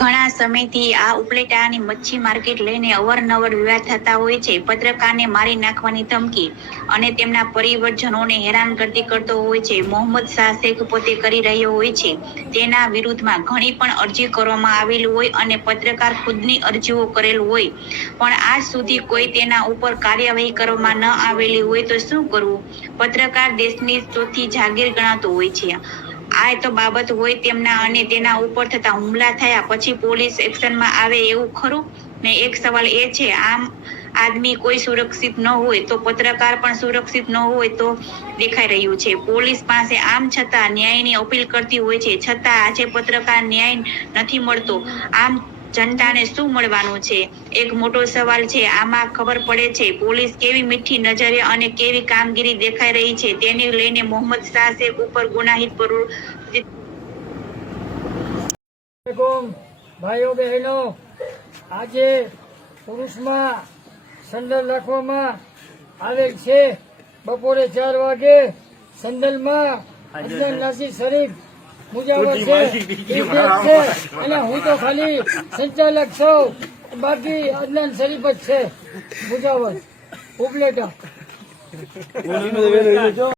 ઘણા સમયથી આ ઉપલેટાની મચ્છી માર્કેટ લઈને અવારનવાર વિવાદ થતા હોય છે. પત્રકારને મારી નાખવાની ધમકી અને તેમના પરિવારજનોને હેરાન કરતી કરતો હોય છે. મોહમ્મદ શાહ શેખ પોતે કરી રહ્યો હોય છે. તેના વિરુદ્ધમાં ઘણી પણ અરજી કરવામાં આવેલી હોય અને પત્રકાર ખુદની અરજીઓ કરેલ હોય. પણ આજ સુધી કોઈ તેના ઉપર કાર્યવાહી કરવામાં ન આવેલી હોય તો શું કરવું? પત્રકાર દેશની ચોથી જાગીર ગણાતો હોય છે. આ તો બાબત હોય તેમના અને તેના ઉપર થતા હુમલા થયા. પછી પોલીસ એક્શનમાં આવે એવું ખરું? ને એક સવાલ એ છે, આમ આદમી કોઈ સુરક્ષિત ન હોય તો પત્રકાર પણ સુરક્ષિત ન હોય તો દેખાઈ રહ્યું છે. પોલીસ પાસે આમ છતાં ન્યાયની અપીલ કરતી હોય છે, છતાં આજે પત્રકાર ન્યાય નથી મળતો. આમ જનતાને શું મળવાનું છે? એક મોટો સવાલ છે આમાં ખબર પડે છે પોલીસ કેવી મીઠી નજરે અને કેવી કામગીરી દેખાઈ રહી છે તેને લઈને મોહમ્મદ શાહ શેખ ઉપર ગુનાહિત ભાઈઓ બહેનો આજે પુરુષમાં સંદલ રાખવામાં આવેલ છે. બપોરે ચાર વાગે સંદલમાં અજ્ઞાન નાસી શરીફ મુજાવર છે અને હું તો ખાલી સંચાલક છું. બાકી અજ્ઞાન શરીફ જ છે. મુજાવર ઉપલેટા.